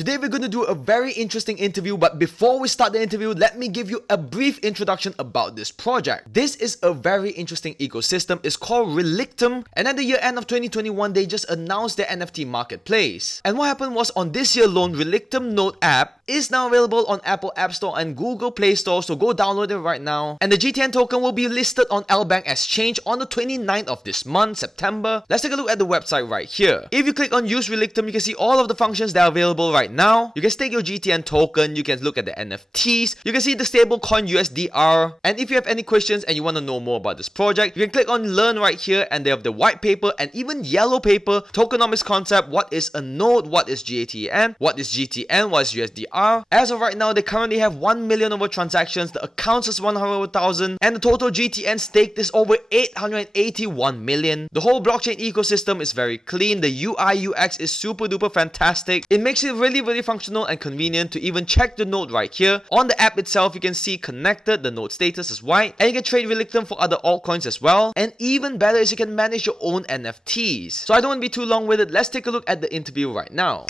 Today we're going to do a very interesting interview, but before we start the interview, let me give you a brief introduction about this project. This is a very interesting ecosystem. It's called Relictum, and at the year end of 2021, they just announced their NFT marketplace. And what happened was, on this year alone, Relictum Note app is now available on Apple App Store and Google Play Store, so go download it right now. And the GTN token will be listed on LBank Exchange on the 29th of this month, September. Let's take a look at the website right here. If you click on Use Relictum, you can see all of the functions that are available right now. You can stake your GTN token, you can look at the NFTs, you can see the stablecoin USDR, and if you have any questions and you want to know more about this project, you can click on Learn right here, and they have the white paper and even yellow paper, Tokenomics concept, what is a node, what is GATN, what is GTN, what is USDR. As of right now, they currently have 1 million over transactions, the accounts is 100,000, and the total GTN staked is over 881 million. The whole blockchain ecosystem is very clean, the UI UX is super duper fantastic. It makes it really functional and convenient to even check the node right here. On the app itself, you can see connected, the node status is white, and you can trade Relictum for other altcoins as well. And even better is you can manage your own NFTs. So I don't want to be too long with it, let's take a look at the interview right now.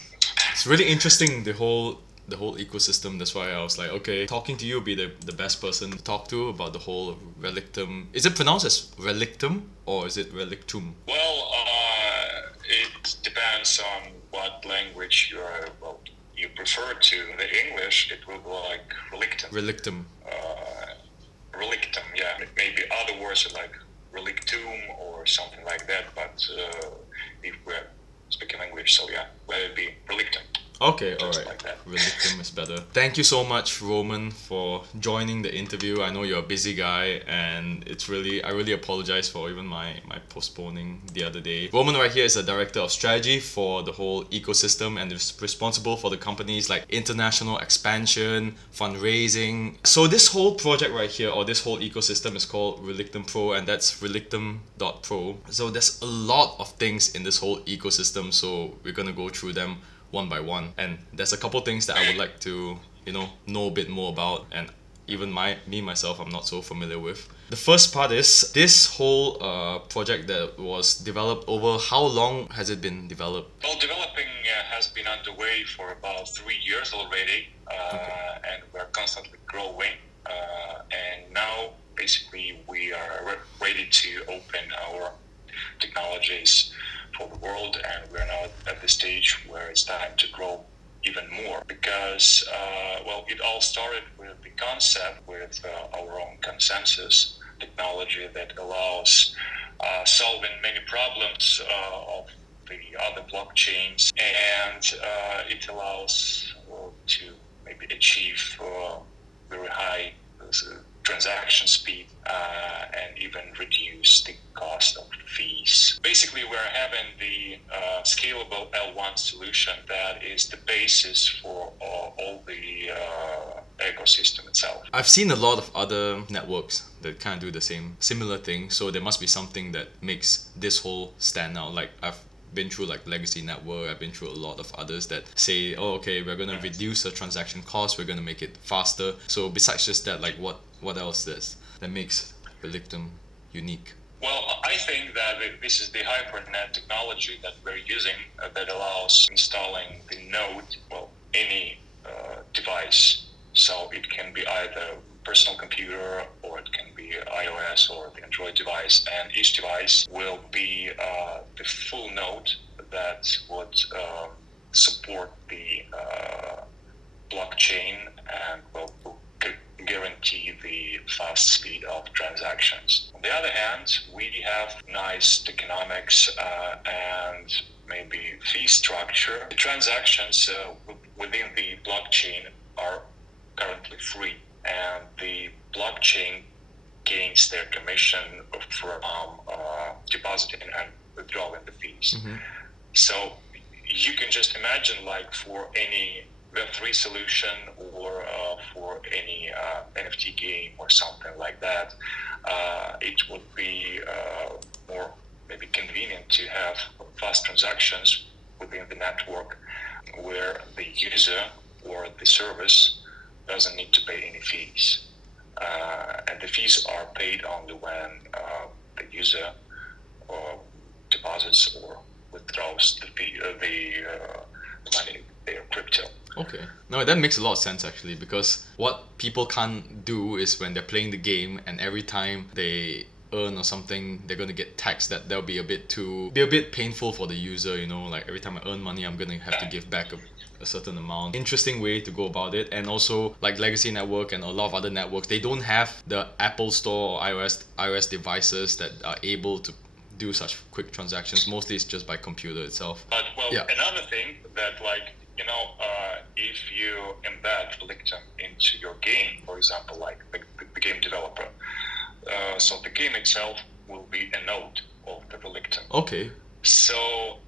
It's really interesting, the whole ecosystem. That's why I was like, okay, talking to you would be the best person to talk to about the whole Relictum. Is it pronounced as Relictum or is it Relictum? Well, it depends on what language you prefer to. In the English, it will be like Relictum. Relictum. Relictum, yeah. Maybe other words are like Relictum or something like that, but if we're speaking English, so yeah, let it be Relictum. Okay, alright. Like that. Relictum is better. Thank you so much, Roman, for joining the interview. I know you're a busy guy, and I really apologize for even my postponing the other day. Roman right here is a director of strategy for the whole ecosystem and is responsible for the companies like international expansion, fundraising. So this whole project right here, or this whole ecosystem, is called Relictum Pro, and that's relictum.pro. So there's a lot of things in this whole ecosystem, so we're gonna go through them one by one, and there's a couple things that I would like to know a bit more about, and even myself I'm not so familiar with. The first part is this whole project that was developed. Over how long has it been developed? Well, developing has been underway for about 3 years already, and we're constantly growing, and now basically we are ready to open our technologies for the world, and we're now at the stage where it's time to grow even more, because it all started with the concept, with our own consensus technology that allows solving many problems of the other blockchains, and it allows to maybe achieve very high transaction speed and even reduce the cost of fees. Basically, we're having the scalable L1 solution that is the basis for all the ecosystem itself. I've seen a lot of other networks that kind of do the similar thing, so there must be something that makes this whole stand out. Like I've been through like Legacy Network, I've been through a lot of others that say, oh, okay, we're going to reduce the transaction cost, we're going to make it faster. So besides just that, like what else that makes Relictum unique? Well, I think that this is the HyperNet technology that we're using that allows installing the node, any device. So it can be either personal computer, or it can be iOS or the Android device, and each device will be the full node that would support the blockchain and will guarantee the fast speed of transactions. On the other hand, we have nice tokenomics and maybe fee structure. The transactions within the blockchain are currently free, and the blockchain gains their commission from depositing and withdrawing the fees. Mm-hmm. So you can just imagine, like for any Web3 solution or for any NFT game or something like that, it would be more maybe convenient to have fast transactions within the network where the user or the service doesn't need to pay any fees. And the fees are paid only when the user deposits or withdraws the money, their crypto. Okay. No, that makes a lot of sense actually, because what people can't do is when they're playing the game and every time they earn or something, they're gonna get taxed. That'll be a bit painful for the user, you know, like every time I earn money I'm gonna have to give back a certain amount. Interesting way to go about it. And also like Legacy Network and a lot of other networks, they don't have the Apple Store or iOS devices that are able to do such quick transactions. Mostly it's just by computer itself. But Yeah. another thing that if you embed Relictum into your game, for example, like the game developer, so the game itself will be a node of the Relictum. Okay. So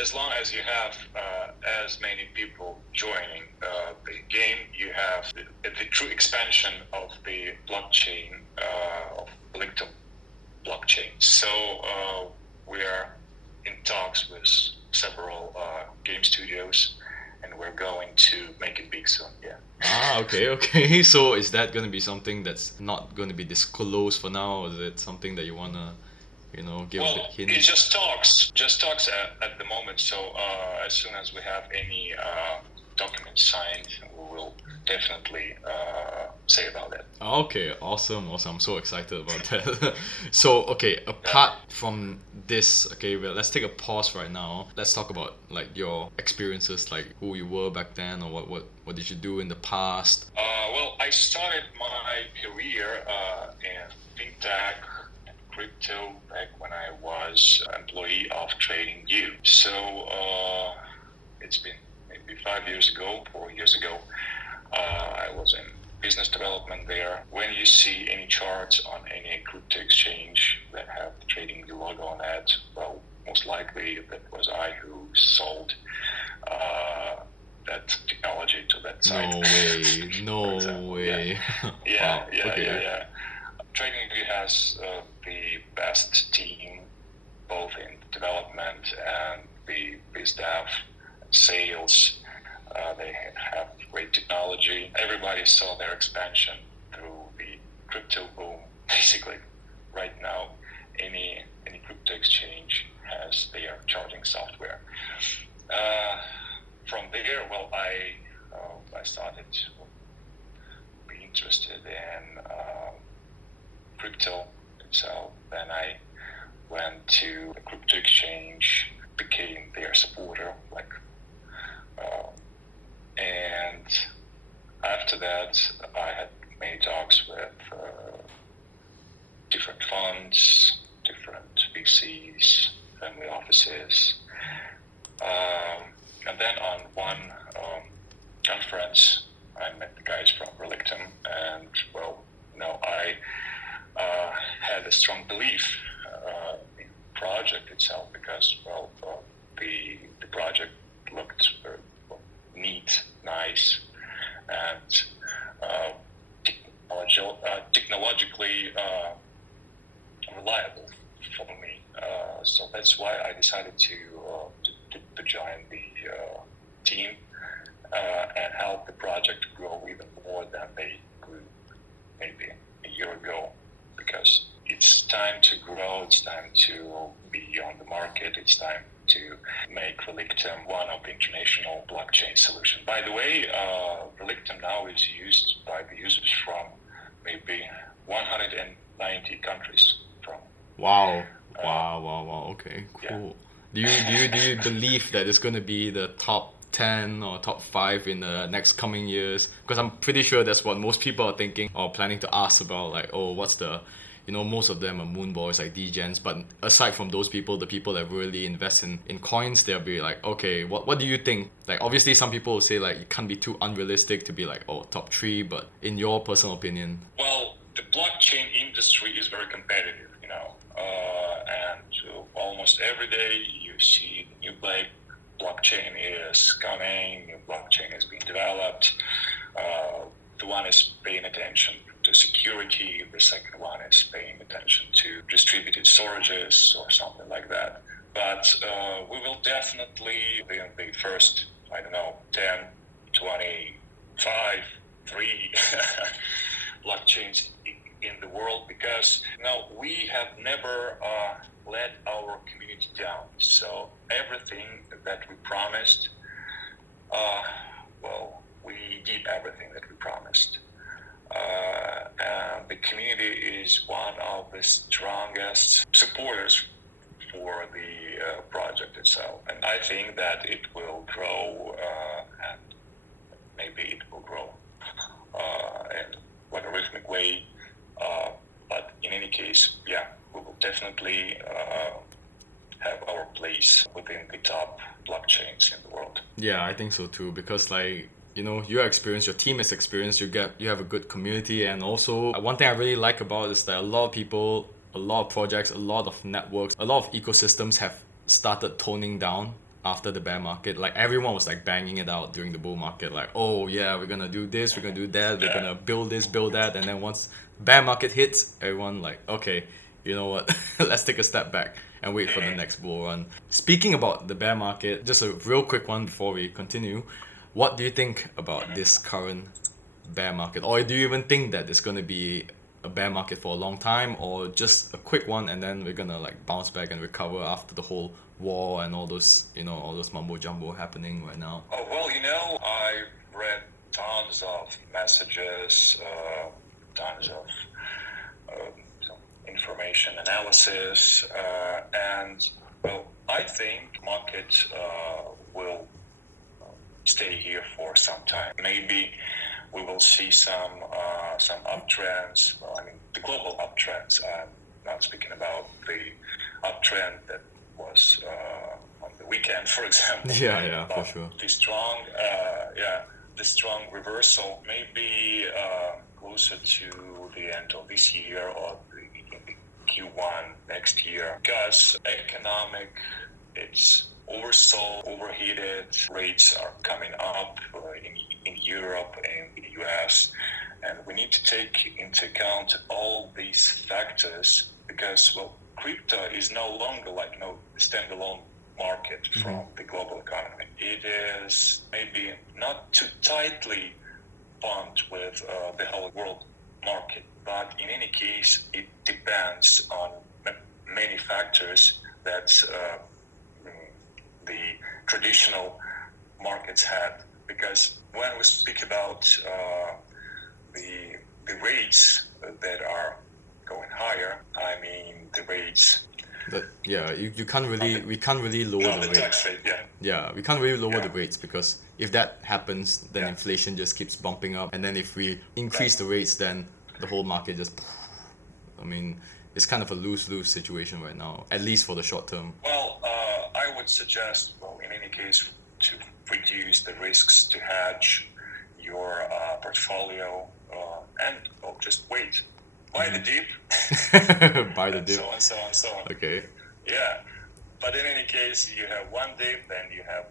as long as you have as many people joining the game, you have the true expansion of the blockchain of Relictum blockchain. So we are in talks with several game studios, and we're going to make it big soon. Yeah. Ah, okay. So is that going to be something that's not going to be disclosed for now, or is it something that you want to, give a bit Well, hint? it's just talks at the moment. So as soon as we have any documents signed, we will definitely say about that. Okay, awesome. I'm so excited about that. So, okay, apart from this, okay, well, let's take a pause right now. Let's talk about like your experiences, like who you were back then, or what did you do in the past? Well, I started my career in fintech and crypto back when I was employee of TradingView. So it's been maybe 4 years ago. I was in business development there. When you see any charts on any crypto exchange that have the TradingView logo on it, well, most likely that was I who sold that technology to that site. No way. Yeah, Wow, okay. yeah. TradingView has the best team, both in development and the biz dev, sales. They have great technology. Everybody saw their expansion through the crypto boom. Basically, right now, any crypto exchange has their charging software. From there, well, I started to be interested in crypto. So then I went to a crypto exchange, became their supporter, and after that, I had many talks with different funds, different VCs, family offices. And then on one conference, I met the guys from Relictum, and I had a strong belief in the project itself because the project looked neat, nice, and technologically reliable for me. So that's why I decided to join the team and help the project grow even more than they grew maybe a year ago. Because it's time to grow, it's time to be on the market, it's time to make Relictum one of the international blockchain solutions. By the way, Relictum now is used by the users from maybe 190 countries. Wow. Okay, cool. Yeah. Do you believe that it's going to be the top 10 or top 5 in the next coming years? Because I'm pretty sure that's what most people are thinking or planning to ask about, like, oh, what's the, most of them are moon boys, like degens. But aside from those people, the people that really invest in coins, they'll be like, okay, what do you think? Like, obviously some people will say like it can't be too unrealistic to be like, oh, top 3, but in your personal opinion? Well, the blockchain industry is very competitive, and almost every day you see new blockchain is coming, new blockchain is being developed. The one is paying attention to security, the second one is paying attention to distributed storages or something like that. But we will definitely be in the first, 10, 25, 3 blockchains in the world, because we have never let our community down. So everything that we promised, strongest supporters for the project itself. And I think that it will grow, and maybe it will grow in logarithmic way. But in any case, yeah, we will definitely have our place within the top blockchains in the world. Yeah, I think so too, because your experience, your team is experienced, you have a good community, and also one thing I really like about it is that a lot of people, a lot of projects, a lot of networks, a lot of ecosystems have started toning down after the bear market. Like everyone was like banging it out during the bull market, like, oh yeah, we're gonna do this, we're gonna do that, we're gonna build this, build that, and then once bear market hits, everyone like, okay, you know what, let's take a step back and wait for the next bull run. Speaking about the bear market, just a real quick one before we continue. What do you think about this current bear market? Or do you even think that it's going to be a bear market for a long time, or just a quick one and then we're going to like bounce back and recover after the whole war and all those, all those mumbo jumbo happening right now? Oh, well, I read tons of messages, tons of some information analysis, and well, I think market will stay here for some time. Maybe we will see some uptrends. Well, I mean the global uptrends. I'm not speaking about the uptrend that was on the weekend, for example. Yeah, for sure. The strong reversal maybe closer to the end of this year or the Q1 next year, because it's oversold, overheated, rates are coming up in Europe and in the US, and we need to take into account all these factors, because well, crypto is no longer like standalone market from the global economy. It is maybe not too tightly bound with the whole world market, but in any case it depends on many factors that the traditional markets had. Because when we speak about the rates that are going higher, I mean the rates. We can't really lower the rates. Tax rate, Yeah, we can't really lower the rates, because if that happens, then inflation just keeps bumping up, and then if we increase the rates, then the whole market just. I mean, it's kind of a lose-lose situation right now, at least for the short term. Well, I would suggest, in any case, to reduce the risks, to hedge your portfolio, and just wait. Buy the dip. Buy the dip. So on, so on, so on. Okay. Yeah. But in any case, you have one dip, then you have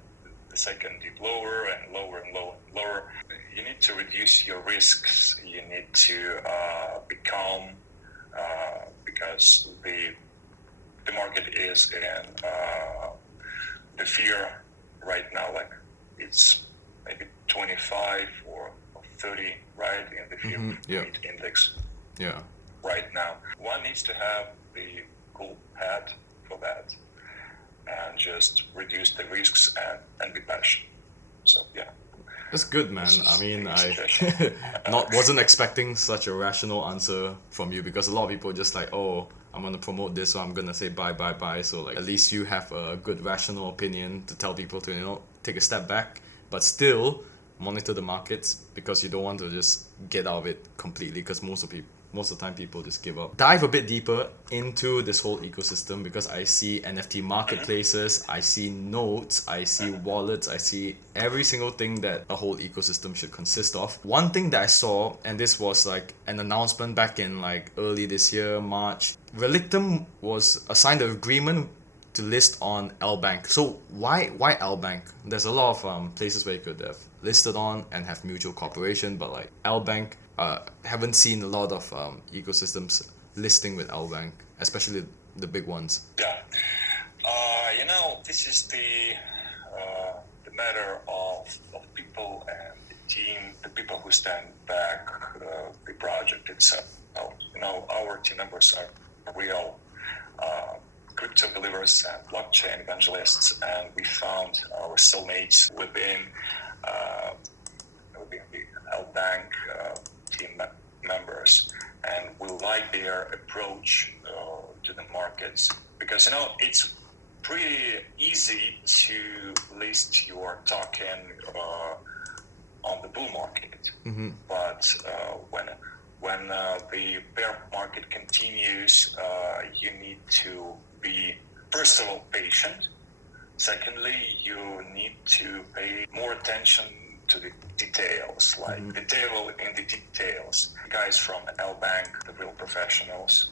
the second dip lower and lower and lower and lower. You need to reduce your risks. You need to be calm, because the market is in the fear right now. Like it's maybe 25 or 30, right, in the fear rate index. Yeah. Right now, one needs to have the cool head for that, and just reduce the risks and be patient. So yeah. That's good, man. I mean, I wasn't expecting such a rational answer from you, because a lot of people are just like, oh, I'm gonna promote this, so I'm gonna say bye. So like, at least you have a good rational opinion to tell people to take a step back, but still monitor the markets, because you don't want to just get out of it completely, because most of the time people just give up. Dive a bit deeper into this whole ecosystem, because I see NFT marketplaces, I see nodes, I see wallets, I see every single thing that a whole ecosystem should consist of. One thing that I saw, and this was like an announcement back in like early this year, March, Relictum was assigned an agreement to list on LBank. So why LBank? There's a lot of places where you could have listed on and have mutual cooperation, but like LBank, haven't seen a lot of ecosystems listing with LBank, especially the big ones. Yeah, this is the matter of people and the team, the people who stand back the project itself. Our team members are real crypto believers and blockchain evangelists, and we found our soulmates within the LBank team members, and we like their approach to the markets, because it's pretty easy to list your token on the bull market. But when the bear market continues, you need to be, first of all, patient. Secondly, you need to pay more attention to the details, like the devil in the details. Guys from L Bank, the real professionals,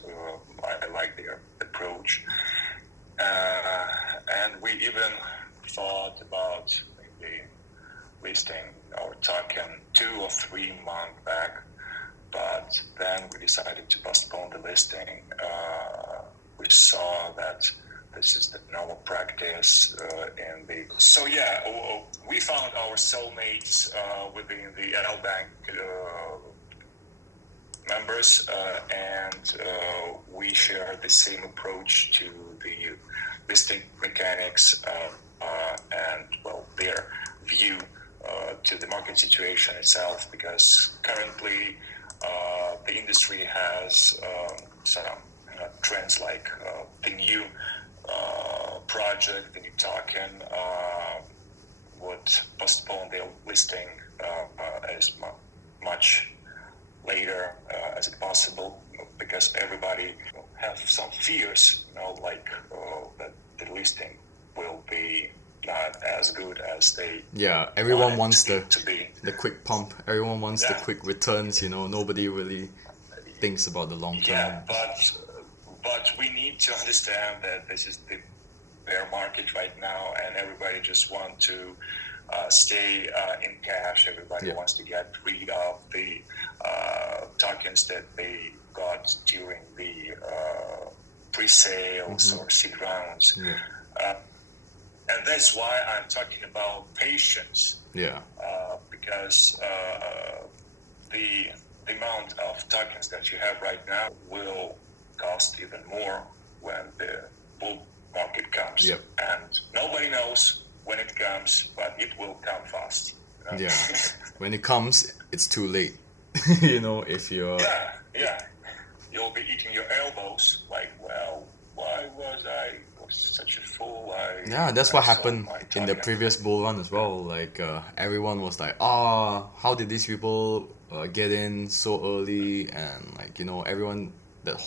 I like their approach. And we even thought about maybe listing our token 2 or 3 months back, but then we decided to postpone the listing. We saw that this is the normal practice in the... So yeah, we found our soulmates within the L Bank members, and we share the same approach to the listing mechanics and, well, their view to the market situation itself, because currently the industry has some trends like the new project, the new token would postpone their listing as much later as it possible, because everybody have some fears, like that the listing will be not as good as they everyone wants to the be. quick pump, everyone wants the quick returns, nobody really thinks about the long term. But we need to understand that this is the bear market right now, and everybody just want to stay in cash. Everybody wants to get rid of the tokens that they got during the pre-sales or seed rounds. And that's why I'm talking about patience. Because the amount of tokens that you have right now will cost even more when the bull market comes. And nobody knows when it comes, but it will come fast. When it comes, it's too late. If you're... You'll be eating your elbows, like, well, why was I such a fool? That's what happened in the previous bull run as well. Like, everyone was like, how did these people get in so early? And, like, everyone that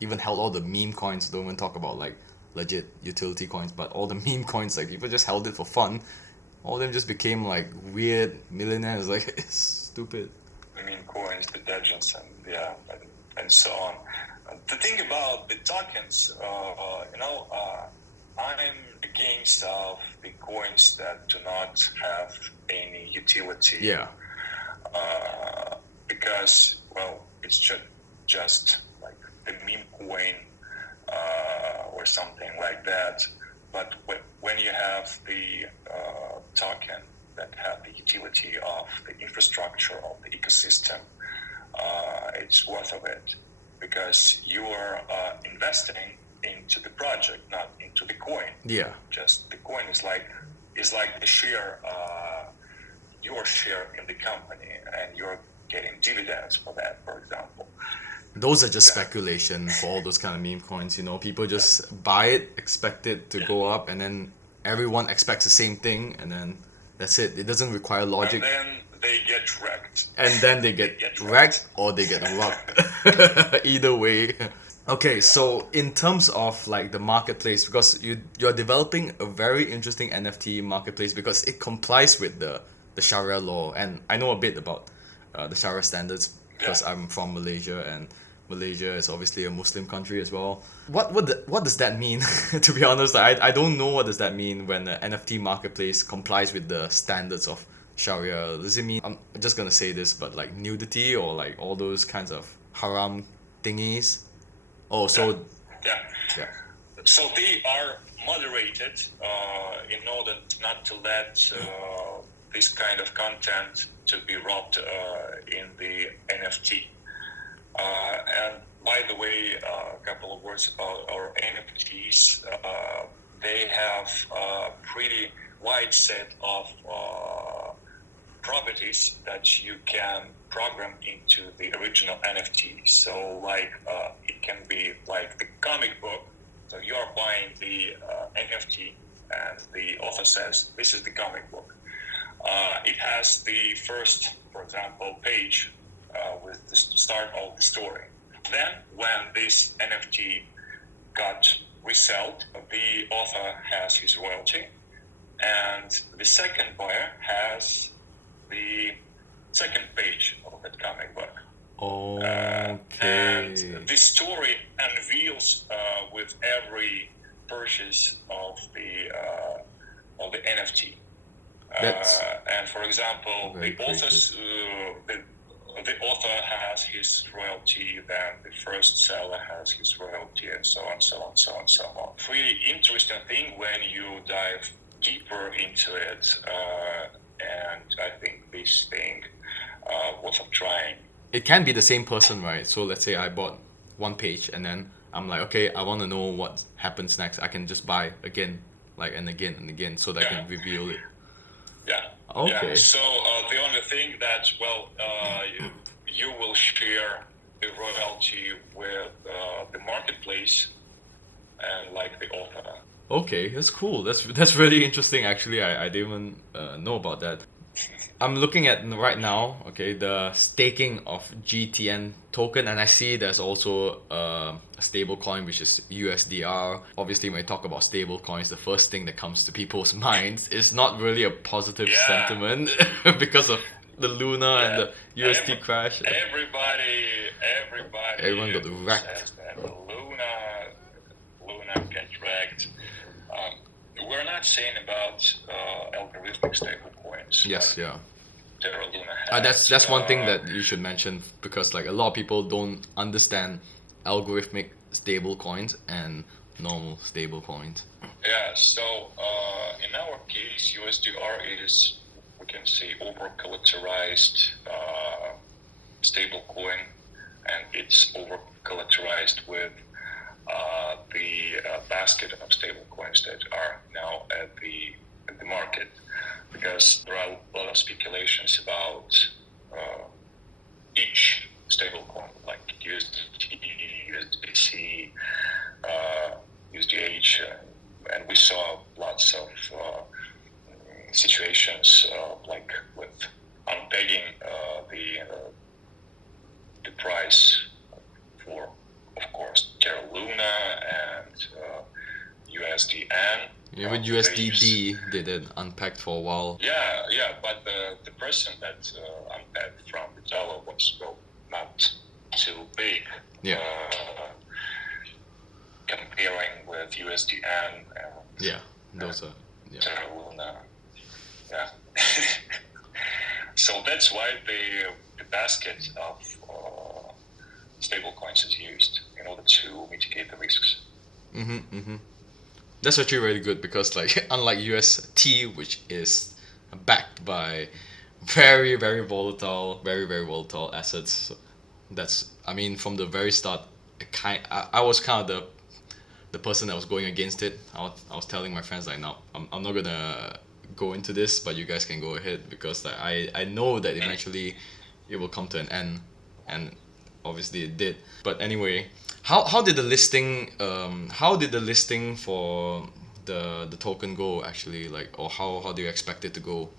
even held all the meme coins, don't even talk about, like, legit utility coins, but all the meme coins, like, people just held it for fun. All of them just became, like, weird millionaires. Like, it's stupid. Meme coins, the Dejans, and so on. The thing about the tokens, I'm against of the coins that do not have any utility. Because, well, it's just like the meme coin or something like that. But when you have the token that have the utility of the infrastructure of the ecosystem, it's worth of it, because you are investing into the project, not into the coin. Just the coin is like the share, your share in the company, and you're getting dividends for that, for example. Those are just speculation for all those kind of meme coins. People just buy it, expect it to go up, and then everyone expects the same thing, and then that's it. It doesn't require logic. And then they get wrecked. And then they get wrecked or they get rocked. Either way. Okay, so in terms of like the marketplace, because you're developing a very interesting NFT marketplace because it complies with the Sharia law, and I know a bit about the Sharia standards because I'm from Malaysia, and Malaysia is obviously a Muslim country as well. What does that mean? To be honest, I don't know what does that mean when the NFT marketplace complies with the standards of Sharia. Does it mean, I'm just gonna say this, but like nudity or like all those kinds of haram thingies? Oh, so So they are moderated in order not to let this kind of content to be wrapped in the NFT. And by the way, a couple of words about our NFTs. They have a pretty wide set of properties that you can program into the original NFT. So like it can be like the comic book. So you are buying the NFT and the author says, this is the comic book. It has the first, for example, page with the start of the story. Then when this NFT got resold, the author has his royalty, and the second buyer has the second page of that comic book. Okay. And the story unveils with every purchase of the NFT. And for example, the author has his royalty, then the first seller has his royalty, and so on, so on, so on, so on. Really interesting thing when you dive deeper into it, and I think this thing worth of trying. It can be the same person, right? So let's say I bought one page and then I'm like, okay, I want to know what happens next. I can just buy again, like, and again and again, so that I can reveal it. Yeah. Okay. Yeah. So the only thing that, you will share the royalty with the marketplace and like the author. Okay, that's cool. That's really interesting. Actually, I didn't even know about that. I'm looking at right now, okay, the staking of GTN token, and I see there's also a stable coin which is USDR. Obviously, when we talk about stable coins, the first thing that comes to people's minds is not really a positive sentiment because of the Luna and the USD crash. Everyone got wrecked. Says that Luna gets wrecked. We're not saying about algorithmic stable coins. Yes, yeah. Darryl Luna has. That's one thing that you should mention, because like a lot of people don't understand algorithmic stable coins and normal stable coins. Yeah, so in our case, USDR is, we can say, over collateralized stable coin, and it's over collateralized with the basket of stable coins that are now at the market, because there are a lot of speculations about each stable coin, like USDT, USDC, USDH, and we saw lots of situations like with unpegging the price for, of course, Terra Luna and USDN. Yeah, with USDD, they did unpack for a while. Yeah, but the person that unpacked from the dollar was not too big. Yeah. Comparing with USDN and those are Terra Luna. Yeah. So that's why the basket of stable coins is used in order to mitigate the risks. That's actually really good, because like unlike UST, which is backed by very volatile assets, so that's, I mean, from the very start, I was kind of the person that was going against it. I was telling my friends like, no, I'm not gonna go into this, but you guys can go ahead, because like I know that eventually it will come to an end, and obviously it did. But anyway, how did the listing for the token go actually, like, or how do you expect it to go?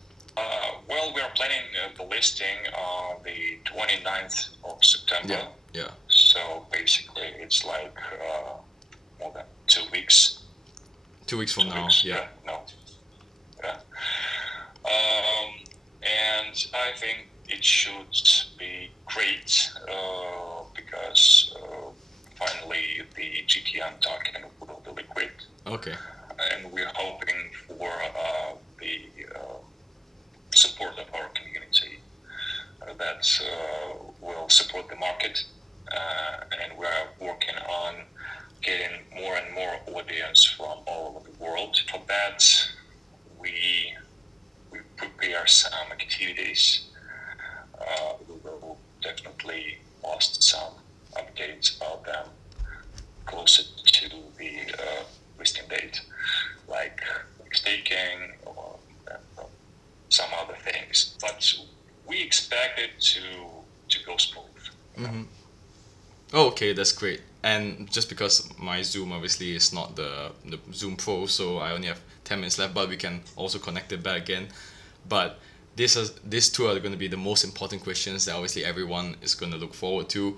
Well, we are planning the listing on the 29th of September. Yeah. So basically, it's like more than 2 weeks. 2 weeks from now. Yeah. No. Yeah. And I think it should be great because finally the GTN token will be liquid. Okay. And we're hoping for the support of our community that will support the market, and we're working on getting more and more audience from all over the world. For that, we prepare some activities. We will definitely post some updates about them closer to the listing date, like staking or some other things. But we expect it to go smooth. Oh, okay, that's great. And just because my Zoom obviously is not the Zoom Pro, so I only have 10 minutes left, but we can also connect it back again. But these two are going to be the most important questions that obviously everyone is going to look forward to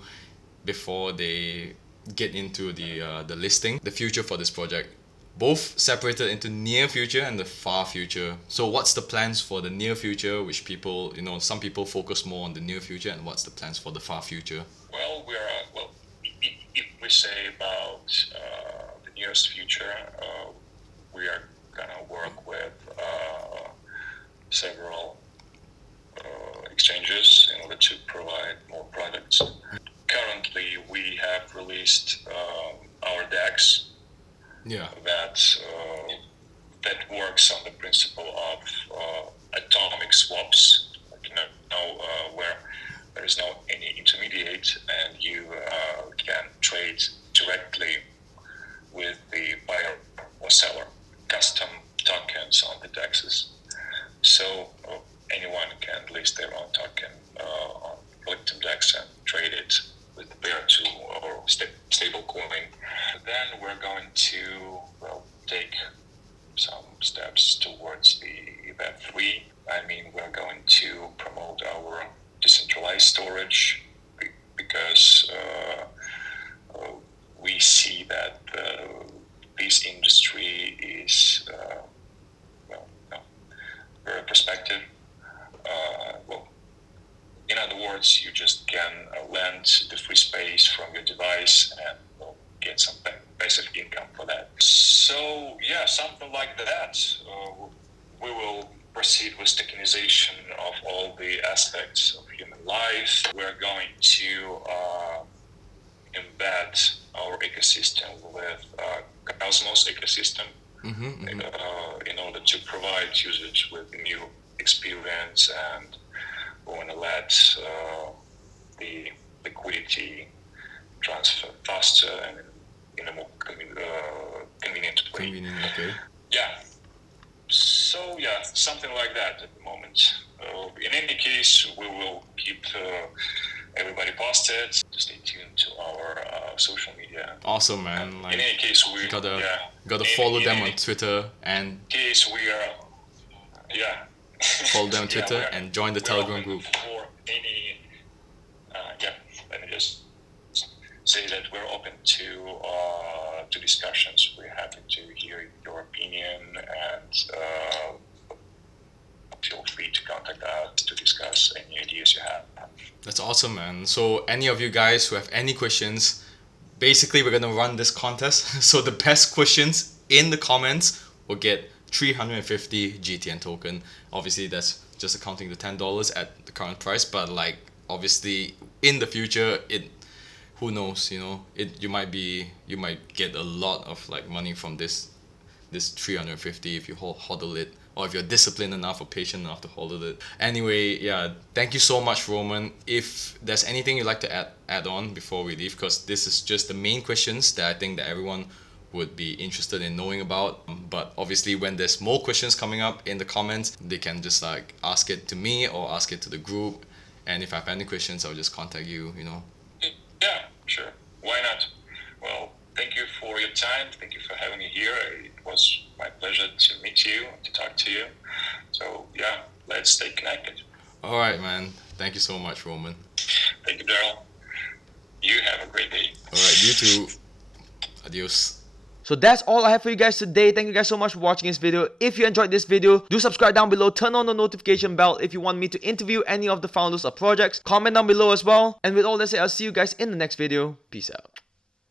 before they get into the listing. The future for this project, both separated into near future and the far future. So what's the plans for the near future, which people, some people focus more on the near future, and what's the plans for the far future? Well, if we say about the nearest future, we are gonna work with several exchanges in order to provide more products. Currently, we have released our DEX. Yeah. That works on the principle of atomic swaps, where there is no any intermediate, and you can trade directly with the buyer or seller, custom tokens on the DEXs. So anyone can list their own token on Relictum DEX and trade it with the Bear2 or Stablecoin. Then we're going to take some steps towards the Web3. I mean, we're going to promote our decentralized storage because we see that this industry is very prospective. In other words, you just can lend the free space from your device and get some passive income for that. So yeah, something like that. We will proceed with tokenization of all the aspects of human life. We're going to embed our ecosystem with Cosmos ecosystem in order to provide users with new experience, and we want to let the liquidity transfer faster and in a more convenient way. Convenient, okay. Yeah. So yeah, something like that at the moment. In any case, we will keep everybody posted. Stay tuned to our social media. Awesome, man. In any case, we gotta follow them on Twitter and. In case we are, Follow them on Twitter and join the Telegram group. For any, let me just say that we're open to discussions. We're happy to hear your opinion, and feel free to contact us to discuss any ideas you have. That's awesome, man. So any of you guys who have any questions, basically we're gonna run this contest. So the best questions in the comments will get 350 GTN token. Obviously that's just accounting to $10 at the current price, but like obviously in the future, who knows, you might get a lot of like money from this 350 if you hodl it, or if you're disciplined enough or patient enough to hodl it. Anyway, yeah, thank you so much, Roman. If there's anything you'd like to add on before we leave, because this is just the main questions that I think that everyone would be interested in knowing about. But obviously when there's more questions coming up in the comments, they can just like ask it to me or ask it to the group, and if I have any questions, I'll just contact you. Yeah, sure, why not. Well, thank you for your time, thank you for having me here. It was my pleasure to meet you, to talk to you. So yeah, let's stay connected. All right, man, thank you so much, Roman. Thank you, Darryl. You have a great day. All right, you too. Adios. So that's all I have for you guys today. Thank you guys so much for watching this video. If you enjoyed this video, do subscribe down below. Turn on the notification bell if you want me to interview any of the founders of projects. Comment down below as well. And with all that said, I'll see you guys in the next video. Peace out.